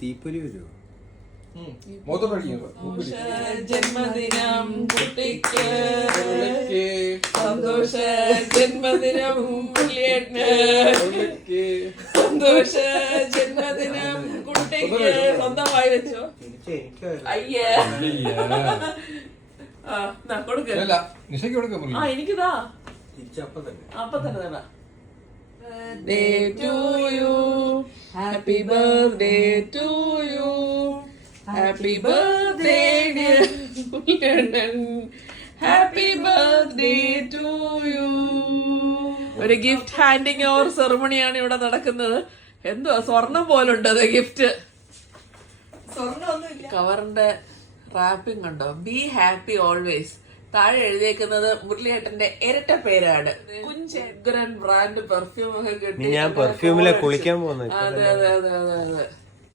തീപ്പൊരി വരുമോ? ജന്മദിനം കുട്ടിക്ക്, സന്തോഷ ജന്മദിനം പുള്ളിയേട്ടന്, സന്തോഷ ജന്മദിനം കുട്ടിക്ക്. സ്വന്തമായി വെച്ചോ. അയ്യേ കൊടുക്ക. എനിക്കിതാ അപ്പൊ തന്നെ തരാ. Birthday to you, happy birthday to you, happy birthday dear London, happy birthday to you. ഒരു ഗിഫ്റ്റ് ഹാൻഡിങ് ഓവർ സെറമണിയാണ് ഇവിടെ നടക്കുന്നത്. എന്തോ സ്വർണം പോലുണ്ട് അത് ഗിഫ്റ്റ്. കവറിന്റെ റാപ്പിംഗ് ഉണ്ടോ? Be happy always. താഴെ എഴുതിയേക്കുന്നത് മുരളിയേട്ടന്റെ ഇരട്ട പേരാണ്. കുഞ്ചൻ ബ്രാൻഡ് പെർഫ്യൂം ഒക്കെ കിട്ടി. ഞാൻ പെർഫ്യൂമിലെ കുളിക്കാൻ പോകുന്നത്. അതെ അതെ അതെ അതെ അതെ.